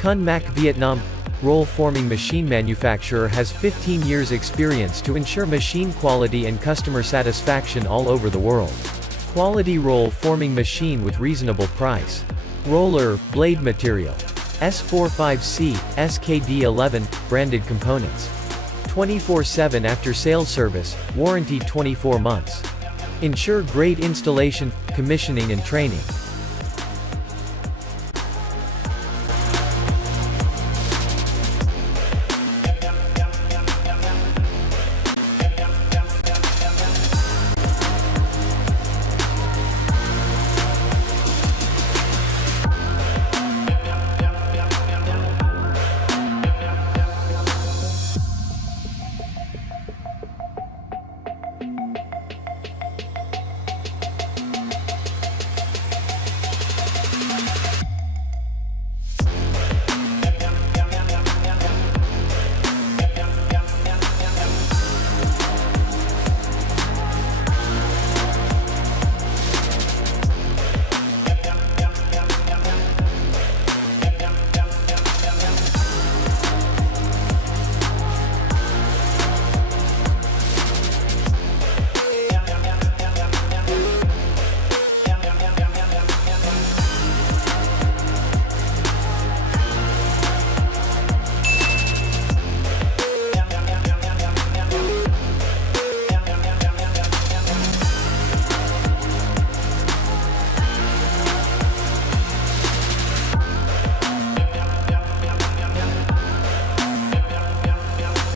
CUNMAC Vietnam roll forming machine manufacturer has 15 years experience to ensure machine quality and customer satisfaction all over the world. Quality roll forming machine with reasonable price. Roller, blade material. S45C, SKD11, branded components. 24/7 after sales service, warranty 24 months. Ensure great installation, commissioning and training.